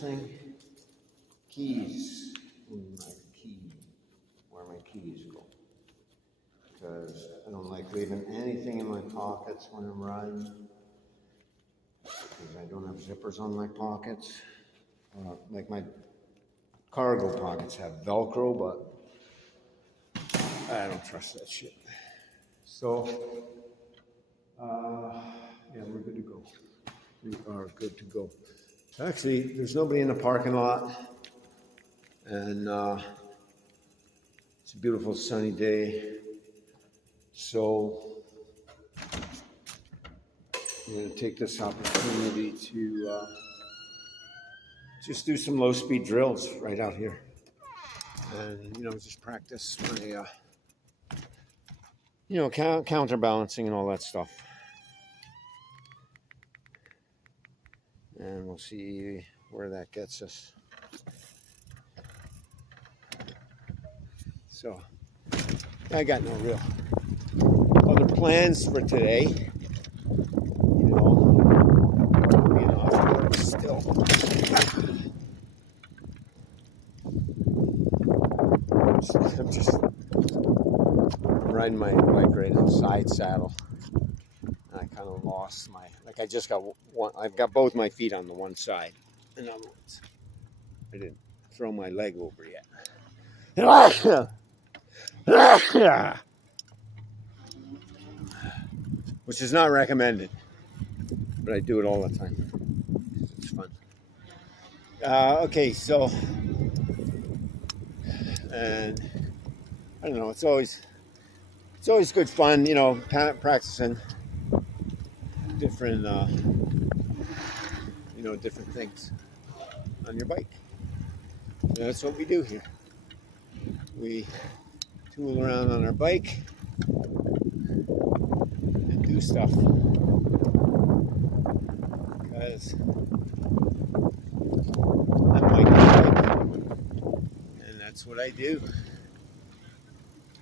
Thing, keys, my key, where my keys go, because I don't like leaving anything in my pockets when I'm riding, because I don't have zippers on my pockets. Like my cargo pockets have Velcro, but I don't trust that shit. So, yeah, we're good to go. We are good to go. Actually, there's nobody in the parking lot, and it's a beautiful sunny day. So I'm going to take this opportunity to just do some low-speed drills right out here, and just practice my counterbalancing and all that stuff. And we'll see where that gets us. So I got no real other plans for today. Being off work still. I'm riding my bike right in the side saddle. And I kind of lost I just got one. I've got both my feet on the one side. In other words, I didn't throw my leg over yet. Which is not recommended, but I do it all the time. It's fun. Okay, so, and I don't know. It's always good fun, practicing different, different things on your bike. And that's what we do here. We tool around on our bike and do stuff. Because I'm bike ride, and that's what I do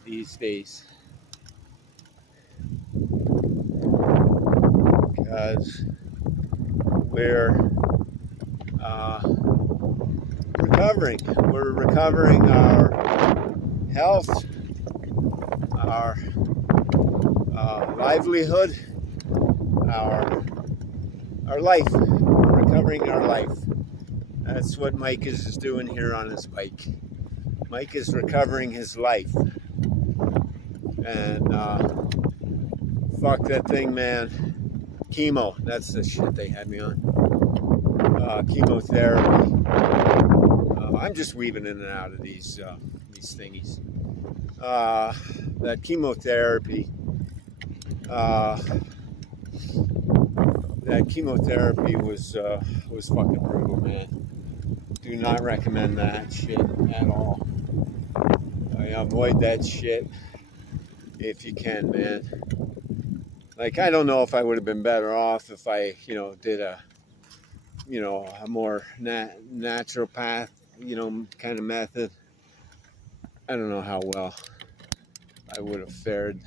these days. Because we're recovering. We're recovering our health, our livelihood, our life. We're recovering our life. That's what Mike is doing here on his bike. Mike is recovering his life. And fuck that thing, man. Chemo. That's the shit they had me on. Chemotherapy. I'm just weaving in and out of these thingies. That chemotherapy. That chemotherapy was fucking brutal, man. Do not recommend that shit at all. Avoid that shit if you can, man. Like, I don't know if I would have been better off if I, did a more naturopath, kind of method. I don't know how well I would have fared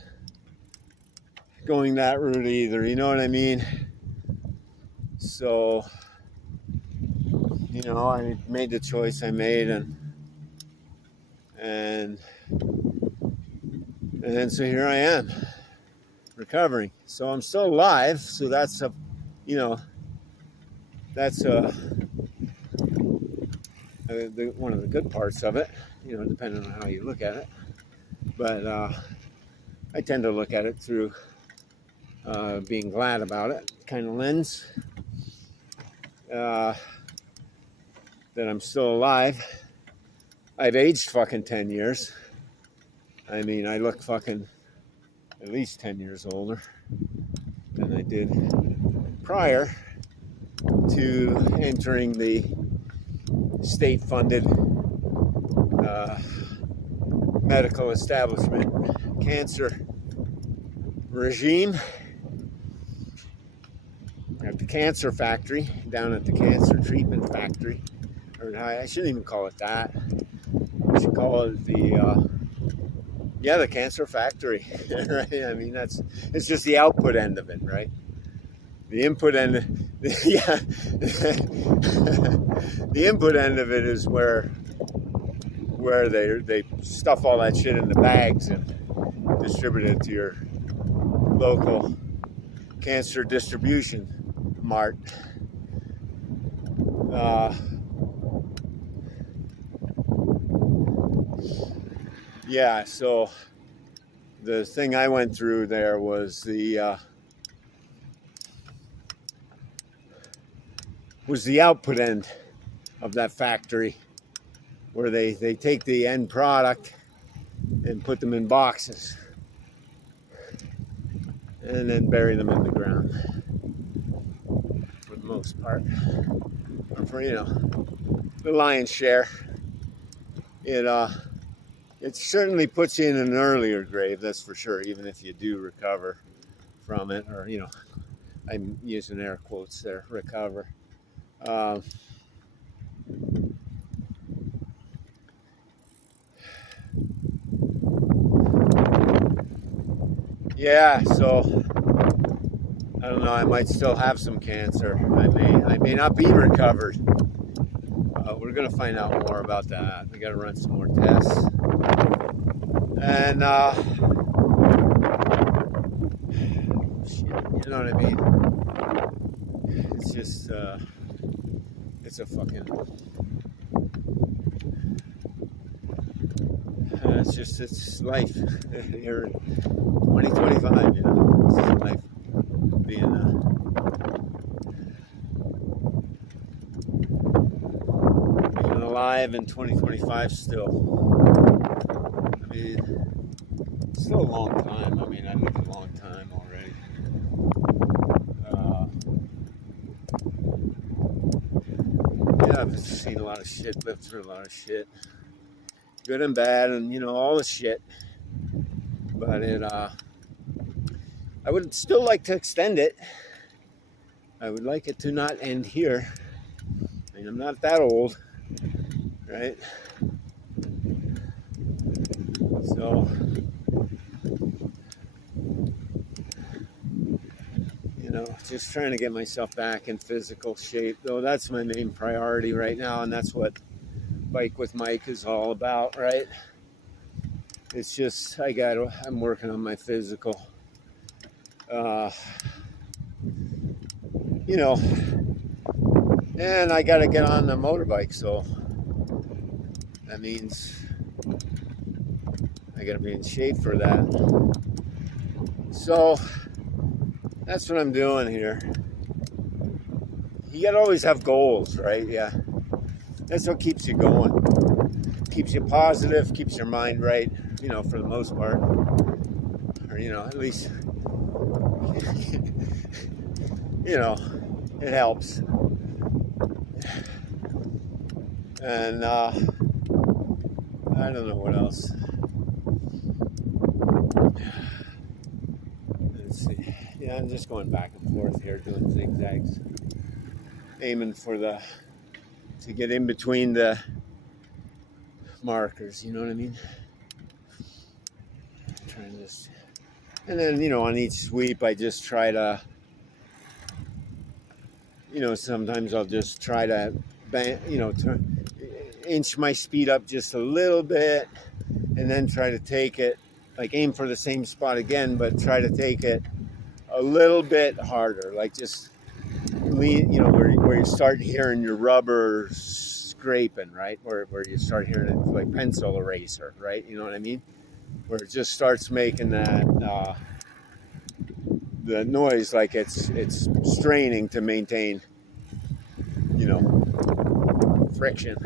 going that route either, you know what I mean? So, I made the choice I made, and so here I am, recovering. So I'm still alive, so that's one of the good parts of it, depending on how you look at it. But I tend to look at it through being glad about it kind of lens. That I'm still alive. I've aged fucking 10 years. I mean, I look fucking at least 10 years older than I did prior to entering the state-funded medical establishment cancer regime at the cancer factory, down at the cancer treatment factory. Or I shouldn't even call it that. I should call it the cancer factory, right? I mean, it's just the output end of it, right? The input end, yeah, the input end of it is where they stuff all that shit into bags and distribute it to your local cancer distribution mart. Yeah, so the thing I went through there was the output end of that factory, where they take the end product and put them in boxes and then bury them in the ground for the most part, or for the lion's share. It certainly puts you in an earlier grave, that's for sure, even if you do recover from it, or I'm using air quotes there, recover. Yeah, so I don't know. I might still have some cancer. I may not be recovered. We're gonna find out more about that. We got to run some more tests, and shit, you know what I mean? It's just it's a fucking. It's life here in 2025, this is life being alive in 2025 still. I mean, it's still a long time. I mean, I lived a long time already. Yeah, I've seen a lot of shit, lived through a lot of shit. Good and bad, and all the shit. But I would still like to extend it. I would like it to not end here. I mean, I'm not that old, right? So, just trying to get myself back in physical shape, though that's my main priority right now, and that's what Bike with Mike is all about, right? It's just I'm working on my physical, and I gotta get on the motorbike, so that means I gotta be in shape for that. So that's what I'm doing here. You gotta always have goals, right? Yeah. That's what keeps you going. Keeps you positive, keeps your mind right, for the most part. Or, at least, it helps. And, I don't know what else. Let's see. Yeah, I'm just going back and forth here, doing zigzags. Aiming to get in between the markers, you know what I mean? Trying this, and then on each sweep I just try to, sometimes I'll just try to inch my speed up just a little bit, and then try to take it, like aim for the same spot again, but try to take it a little bit harder, like just lean, where you start hearing your rubber scraping, right? Where you start hearing it like pencil eraser, right? You know what I mean? Where it just starts making that the noise, like it's straining to maintain, friction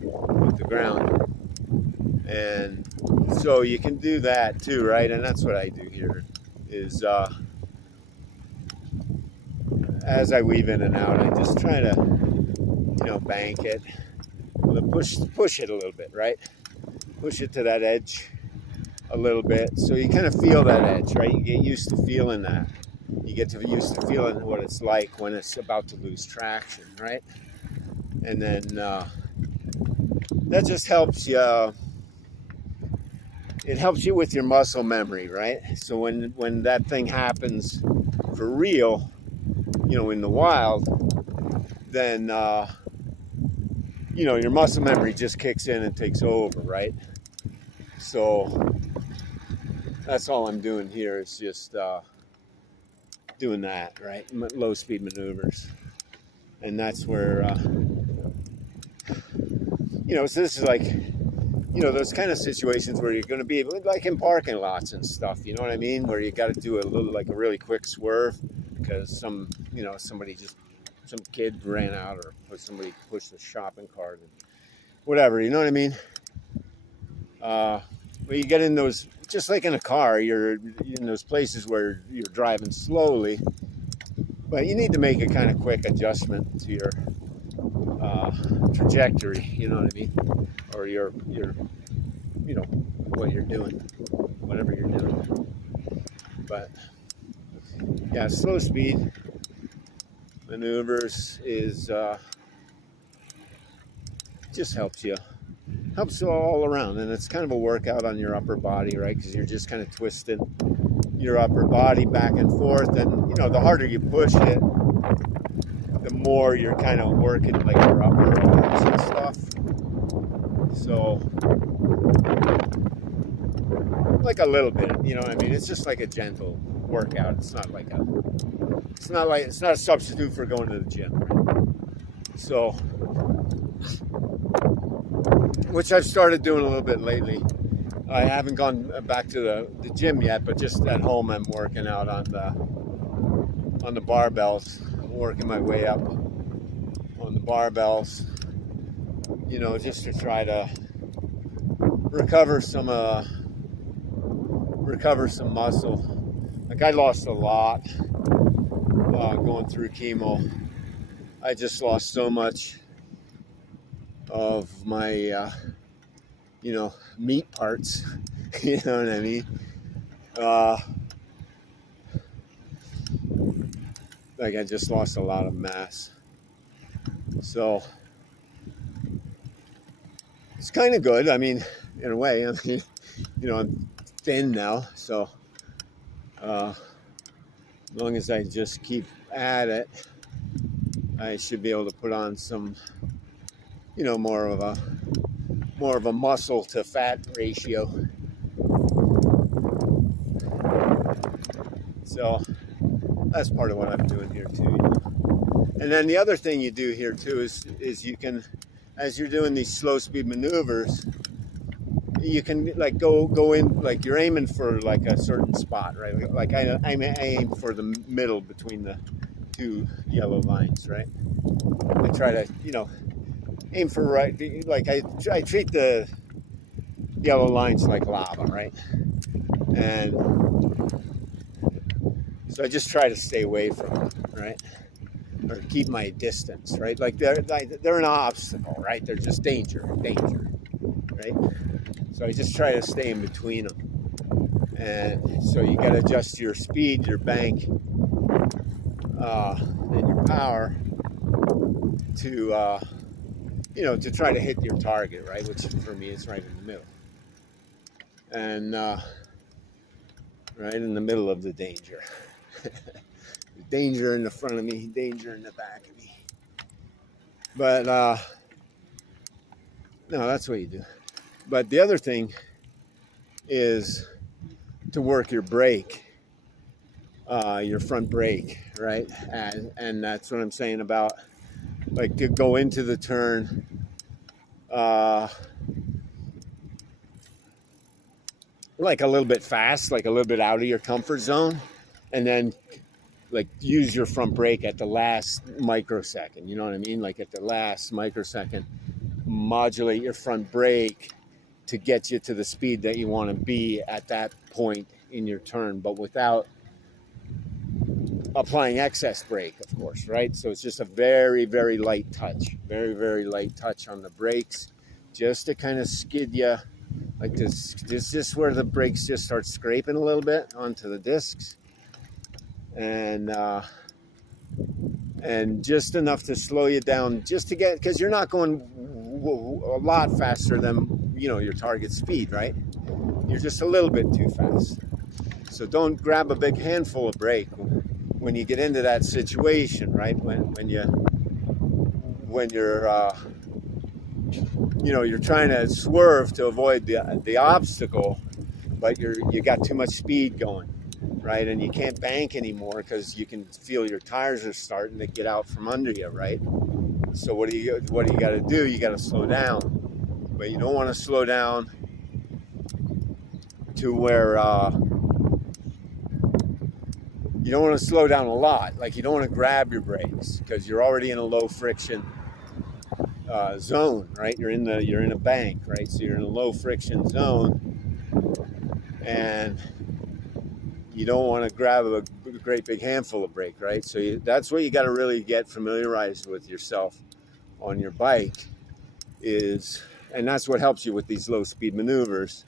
with the ground. And so you can do that too, right? And that's what I do here is as I weave in and out, I just try to bank it, push it a little bit, right? Push it to that edge a little bit, so you kind of feel that edge, right? You get used to feeling that. You get used to feeling what it's like when it's about to lose traction, right? And then that just helps you. It helps you with your muscle memory, right? So when that thing happens for real, in the wild, then your muscle memory just kicks in and takes over, right? So that's all I'm doing here is just doing that, right? Low speed maneuvers. And that's where, so this is like, those kind of situations where you're going to be like in parking lots and stuff, you know what I mean? Where you got to do a really quick swerve because some kid ran out or somebody pushed a shopping cart and whatever, you know what I mean? But you get in those, just like in a car, you're in those places where you're driving slowly, but you need to make a kind of quick adjustment to your trajectory, you know what I mean? Or your what you're doing, whatever you're doing. But yeah, slow speed maneuvers is just helps all around, and it's kind of a workout on your upper body, right? Because you're just kind of twisting your upper body back and forth, and the harder you push it, the more you're kind of working like your upper arms and stuff. So like a little bit, you know what I mean? It's just like a gentle workout. It's not a substitute for going to the gym, right? So, which I've started doing a little bit lately. I haven't gone back to the gym yet, but just at home I'm working out on the barbells. I'm working my way up on the barbells, just to try to recover some muscle. Like I lost a lot going through chemo. I just lost so much of my meat parts. You know what I mean? Like I just lost a lot of mass. So it's kind of good. I mean, in a way, I'm thin now. So as long as I just keep at it, I should be able to put on some, more of a muscle to fat ratio. So that's part of what I'm doing here too. And then the other thing you do here too is you can, as you're doing these slow speed maneuvers, you can like go in, like you're aiming for like a certain spot, right? Like I aim for the middle between the two yellow lines, right? I try to, aim for right, like I treat the yellow lines like lava, right? And so I just try to stay away from them, right? Or keep my distance, right? Like they're an obstacle, right? They're just danger, right? So I just try to stay in between them. And so you got to adjust your speed, your bank, and your power to, to try to hit your target, right? Which for me is right in the middle. And right in the middle of the danger. Danger in the front of me, danger in the back of me. But no, that's what you do. But the other thing is to work your brake, your front brake, right? And that's what I'm saying about, like, to go into the turn, like a little bit fast, like a little bit out of your comfort zone, and then like use your front brake at the last microsecond, you know what I mean? Like at the last microsecond, modulate your front brake to get you to the speed that you want to be at that point in your turn, but without applying excess brake, of course, right? So it's just a very, very light touch, very, very light touch on the brakes, just to kind of skid you like this. This is where the brakes just start scraping a little bit onto the discs. And just enough to slow you down, just to get, because you're not going a lot faster than your target speed, right? You're just a little bit too fast. So don't grab a big handful of brake when you get into that situation, right? When you're you're trying to swerve to avoid the obstacle, but you got too much speed going, right? And you can't bank anymore because you can feel your tires are starting to get out from under you, right? So what do you got to do? You got to slow down, but you don't want to slow down to where you don't want to slow down a lot. Like you don't want to grab your brakes because you're already in a low friction zone, right? You're in a bank, right? So you're in a low friction zone, and you don't want to grab a great big handful of brake, right? So that's what you got to really get familiarized with yourself on your bike is, and that's what helps you with these low speed maneuvers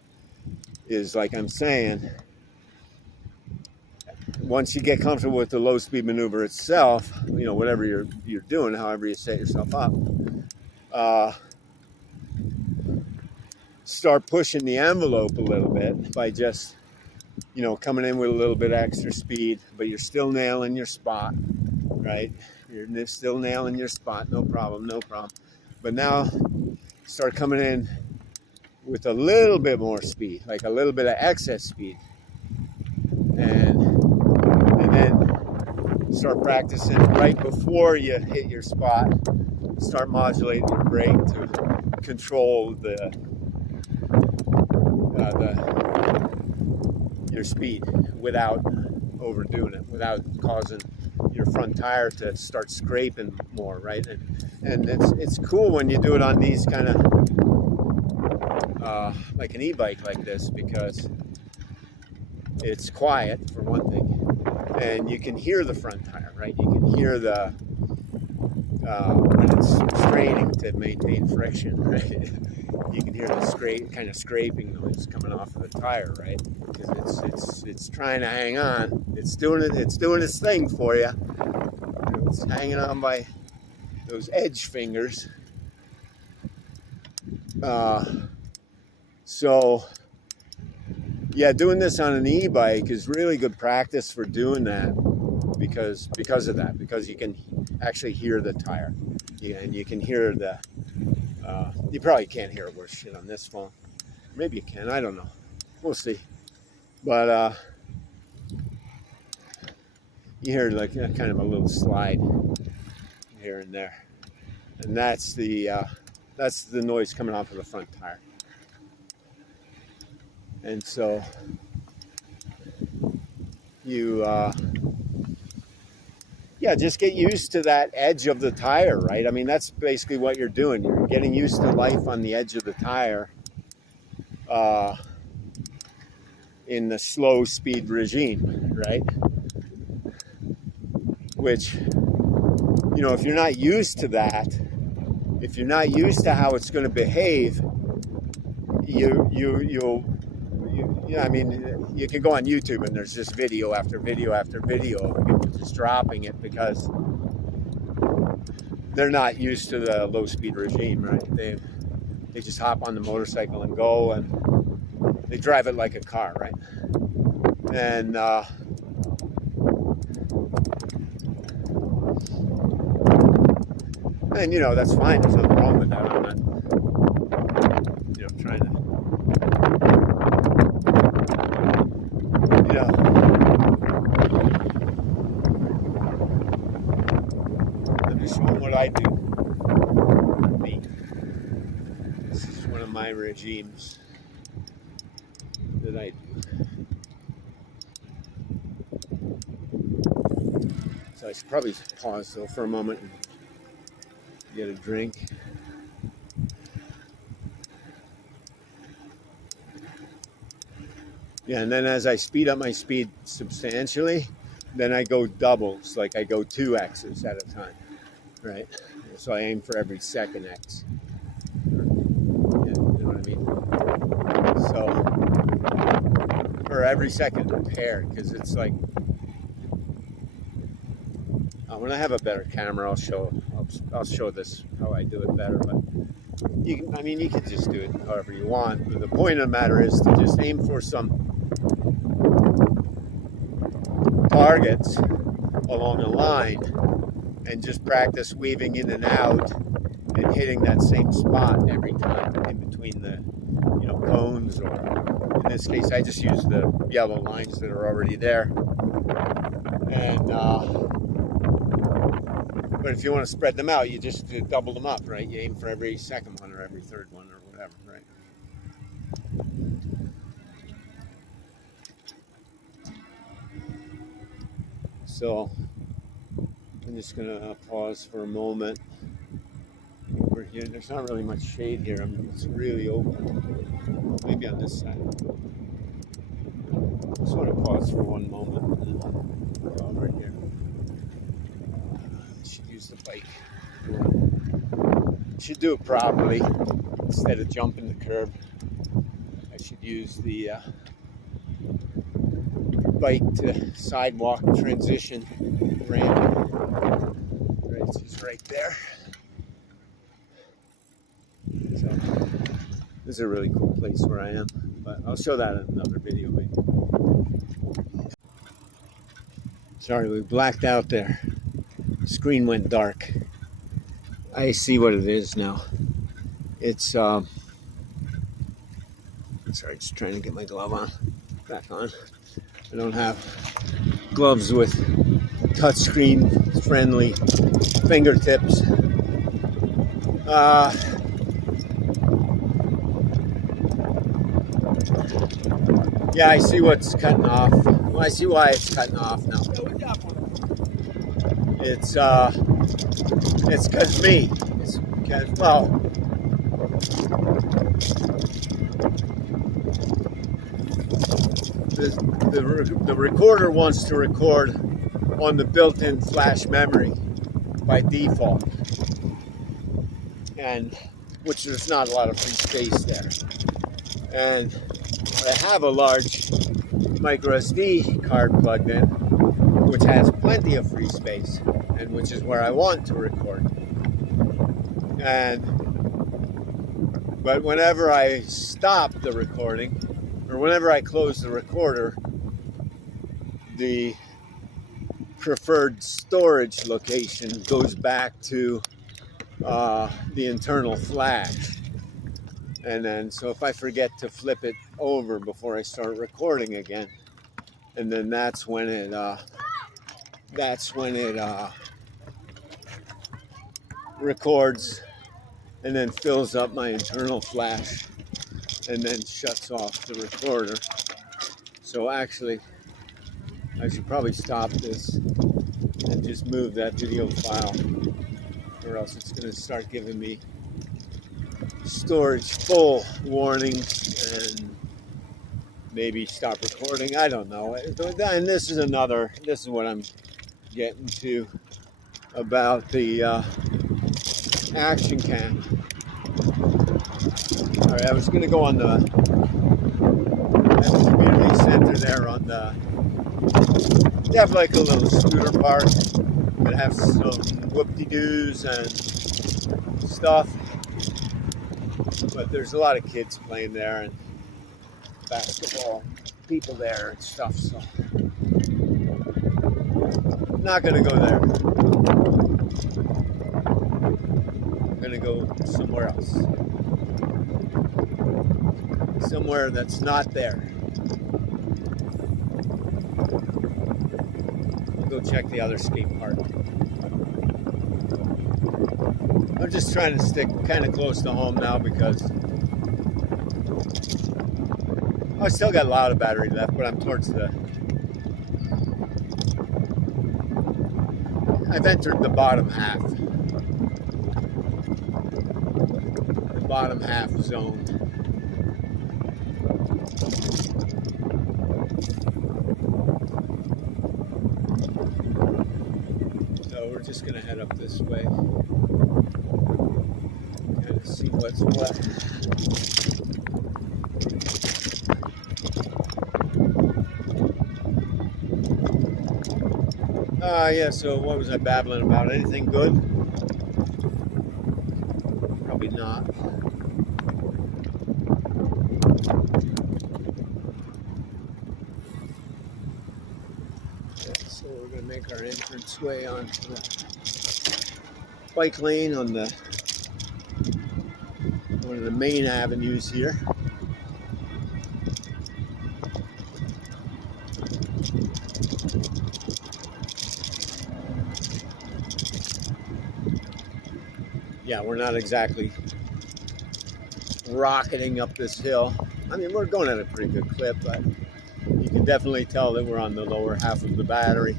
is, like I'm saying, once you get comfortable with the low speed maneuver itself, whatever you're doing, however you set yourself up, start pushing the envelope a little bit by just coming in with a little bit extra speed, but you're still nailing your spot, right? You're still nailing your spot, no problem. But now start coming in with a little bit more speed, like a little bit of excess speed, and then start practicing right before you hit your spot. Start modulating your brake to control your speed without overdoing it, without causing your front tire to start scraping more, right? And it's cool when you do it on these kind of like an e-bike like this, because it's quiet for one thing, and you can hear the front tire, right? You can hear the when it's straining to maintain friction, right? You can hear the kind of scraping noise coming off of the tire, right? Because it's trying to hang on. It's doing its thing for you. It's hanging on by those edge fingers. So yeah, doing this on an e-bike is really good practice for doing that because of that, because you can actually hear the tire, and you can hear the you probably can't hear worse shit on this phone. Maybe you can, I don't know, we'll see. But you hear like kind of a little slide here and there, and that's the noise coming off of the front tire. And so you just get used to that edge of the tire, right? I mean, that's basically what you're doing. You're getting used to life on the edge of the tire in the slow speed regime, right? Which, if you're not used to that, if you're not used to how it's going to behave, I mean, you can go on YouTube and there's just video after video after video of people just dropping it because they're not used to the low speed regime, right? They just hop on the motorcycle and go, and they drive it like a car, right? And that's fine. There's nothing wrong with that. I'm not, trying to, I'm just showing what I do. Me. This is one of my regimes that I do. So I should probably pause though for a moment and get a drink. Yeah, and then as I speed up my speed substantially, then I go doubles, like I go 2X's at a time, right? So I aim for every second X. You know what I mean? So, or every second pair, because it's like, when I have a better camera, I'll show this how I do it better. But you can just do it however you want. But the point of the matter is to just aim for some targets along a line and just practice weaving in and out and hitting that same spot every time in between the, cones, or in this case, I just use the yellow lines that are already there. And but if you want to spread them out, you just double them up, right? You aim for every second one or every third one or whatever, right? So I'm just gonna pause for a moment over here. There's not really much shade here. I mean, it's really open. Maybe on this side. Just want to pause for one moment and go over here. I should use the bike. I should do it properly instead of jumping the curb. I should use the bike to sidewalk transition ramp. Right, she's right there. So this is a really cool place where I am, but I'll show that in another video maybe. Sorry, we blacked out there. Screen went dark. I see what it is now. It's sorry, just trying to get my glove on, back on. I don't have gloves with touchscreen friendly fingertips. Yeah, I see what's cutting off. Well, I see why it's cutting off now. It's because me. It's because, well, the recorder wants to record on the built-in flash memory by default, and which there's not a lot of free space there. And I have a large micro SD card plugged in, which has plenty of free space, and which is where I want to record. But whenever I stop the recording, or whenever I close the recorder, the preferred storage location goes back to the internal flash. And then, so if I forget to flip it over before I start recording again, and then that's when it records and then fills up my internal flash and then shuts off the recorder. So actually, I should probably stop this and just move that video file, or else it's going to start giving me storage full warnings and maybe stop recording. I don't know. And this is what I'm getting to about the action cam. All right, I was going to go on at the community center there on the, they have like a little scooter park that have some whoop-de-doos and stuff. But there's a lot of kids playing there and basketball people there and stuff, so I'm not gonna go there. I'm gonna go somewhere else. Somewhere that's not there. I'll go check the other skate park. I'm just trying to stick kind of close to home now because I still got a lot of battery left, but I'm towards I've entered the bottom half. The bottom half zone. So we're just gonna head up this way. Kind of see what's what. Yeah, so what was I babbling about? Anything good? Probably not. Yeah, so we're going to make make our entrance way onto the bike lane on the one of the main avenues here. Yeah, we're not exactly rocketing up this hill. I mean, we're going at a pretty good clip, but you can definitely tell that we're on the lower half of the battery.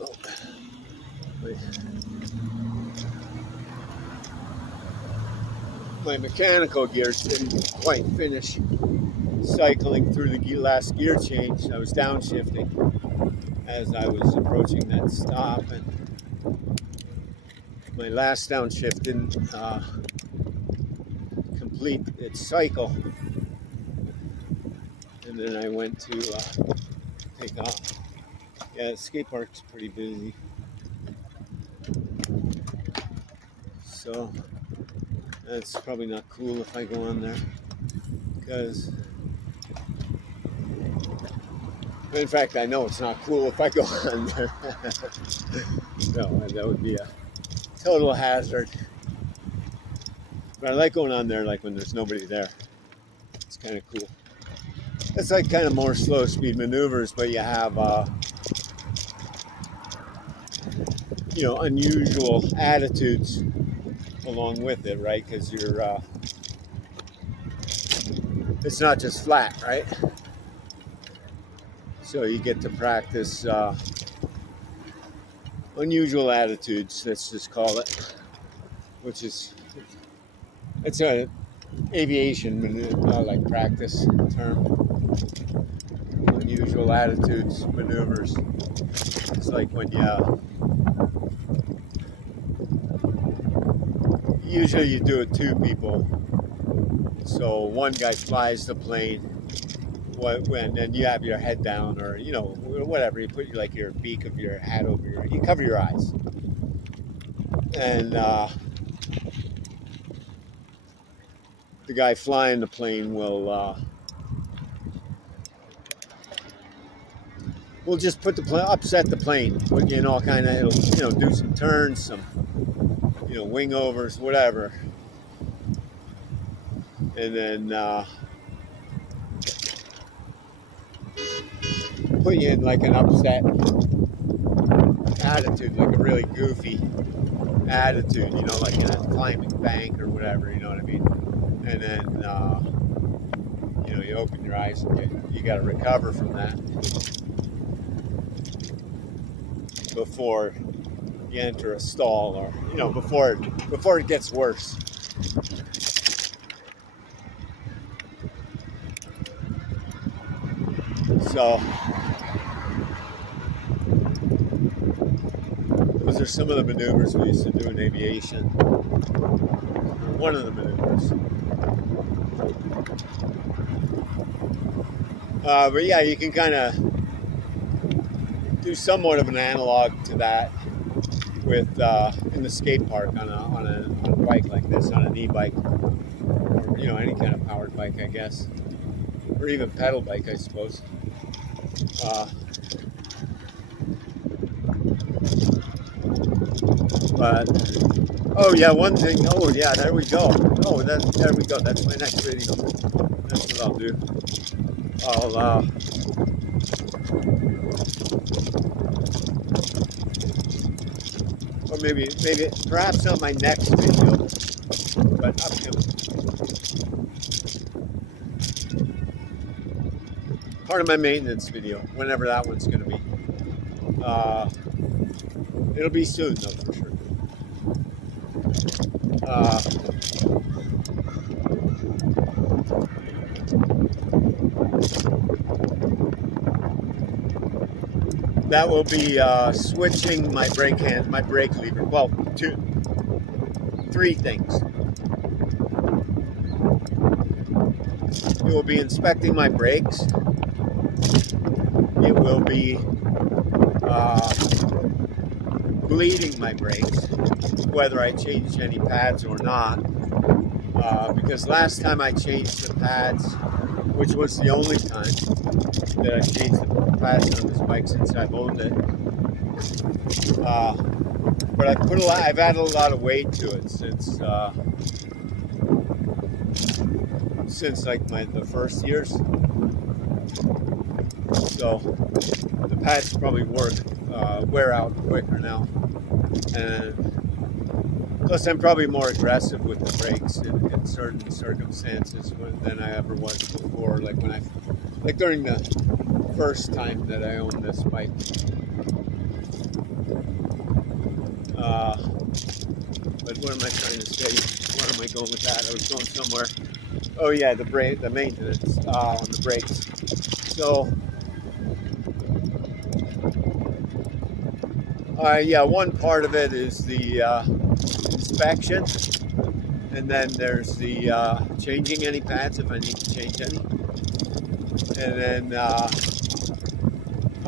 Oh. My mechanical gears didn't quite finish cycling through the last gear change. I was downshifting as I was approaching that stop, and my last downshift didn't complete its cycle, and then I went to take off. Yeah, the skate park's pretty busy, so that's probably not cool if I go on there, because in fact I know it's not cool if I go on there. No, that would be a total hazard. But I like going on there like when there's nobody there. It's kind of cool. It's like kind of more slow speed maneuvers, but you have you know, unusual attitudes along with it, right? Because you're it's not just flat, right? So you get to practice unusual attitudes, let's just call it, which is, it's a aviation like practice term. Unusual attitudes, maneuvers. It's like when usually you do it two people. So one guy flies the plane, when then you have your head down, or you know, whatever, you put like your beak of your hat over your, you cover your eyes, and the guy flying the plane will just put the plane, upset the plane, you know, kind of, it'll, you know, do some turns, some, you know, wing overs, whatever, and then put you in like an upset attitude, like a really goofy attitude, you know, like in a climbing bank or whatever, you know what I mean? And then, you know, you open your eyes and you got to recover from that before you enter a stall, or, you know, before it gets worse. So those are some of the maneuvers we used to do in aviation. One of the maneuvers. But yeah, you can kind of do somewhat of an analog to that with in the skate park on a bike like this, on an e-bike, or, you know, any kind of powered bike, I guess, or even pedal bike, I suppose. But oh yeah, one thing. Oh yeah, there we go. Oh, there we go. That's my next video. That's what I'll do. I'll or maybe perhaps not my next video, but upcoming. Part of my maintenance video, whenever that one's going to be. It'll be soon though, for sure. That will be switching my brake lever. Well, three things. It will be inspecting my brakes. It will be bleeding my brakes, whether I changed any pads or not. Because last time I changed the pads, which was the only time that I changed the pads on this bike since I've owned it. But I've added a lot of weight to it since like the first years. So the pads probably wear out quicker now, and plus I'm probably more aggressive with the brakes in certain circumstances than I ever was before. Like during the first time that I owned this bike. But what am I trying to say? Where am I going with that? I was going somewhere. Oh yeah, the maintenance on the brakes. So, yeah, one part of it is the inspection, and then there's the changing any pads if I need to change any, and then I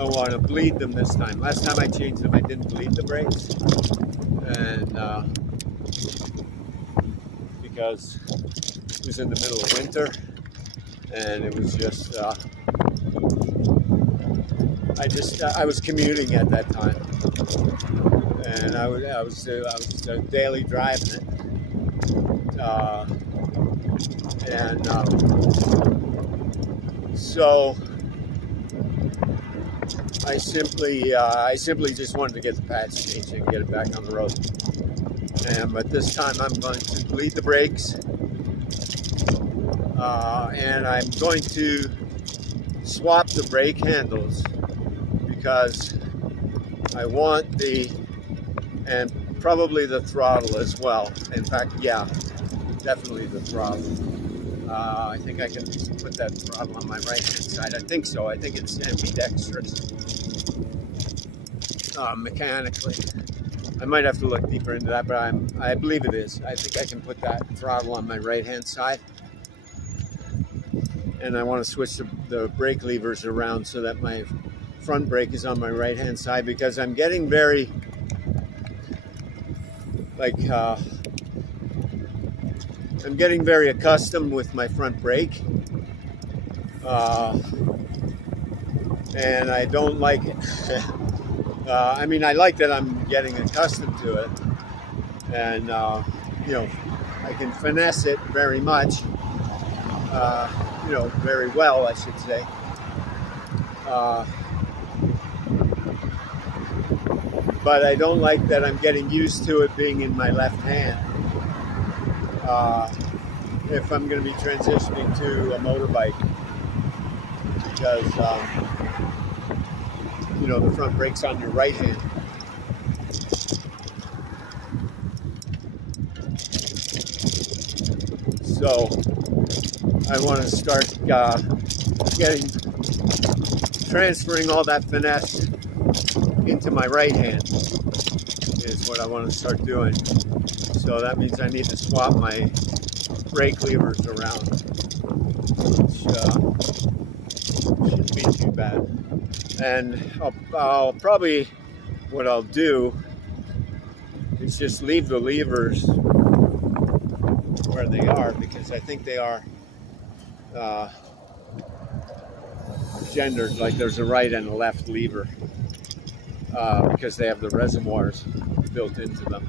want to bleed them this time. Last time I changed them, I didn't bleed the brakes, and because it was in the middle of winter, and it was just I was commuting at that time, and I was daily driving it, so I simply just wanted to get the pads changed and get it back on the road. But this time I'm going to bleed the brakes, and I'm going to swap the brake handles because I want and probably the throttle as well. In fact, yeah, definitely the throttle. I think I can put that throttle on my right hand side. I think so. I think it's ambidextrous mechanically. I might have to look deeper into that, but I believe it is. I think I can put that throttle on my right hand side. And I want to switch the brake levers around so that my front brake is on my right hand side, because I'm getting very I'm getting very accustomed with my front brake, and I don't like it. I mean, I like that I'm getting accustomed to it, and you know, I can finesse it very much, you know, very well, I should say. But I don't like that I'm getting used to it being in my left hand. If I'm going to be transitioning to a motorbike, because you know, the front brake's on your right hand. So I want to start transferring all that finesse into my right hand is what I want to start doing. So that means I need to swap my brake levers around, which shouldn't be too bad. And I'll probably, what I'll do is just leave the levers where they are, because I think they are gendered, like there's a right and a left lever, because they have the reservoirs built into them,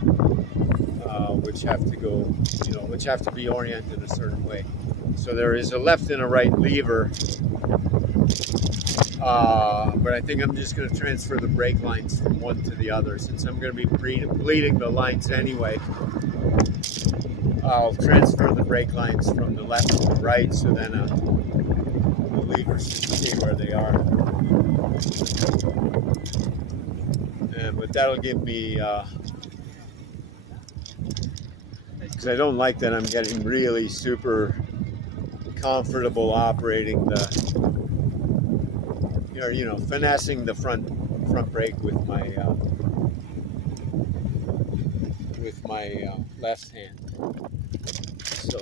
which have to go, you know, which have to be oriented a certain way. So there is a left and a right lever, but I think I'm just going to transfer the brake lines from one to the other, since I'm going to be bleeding the lines anyway. I'll transfer the brake lines from the left to the right, so then the levers should stay where they are. But that'll give me, because I don't like that I'm getting really super comfortable operating you know, finessing the front brake with my left hand. So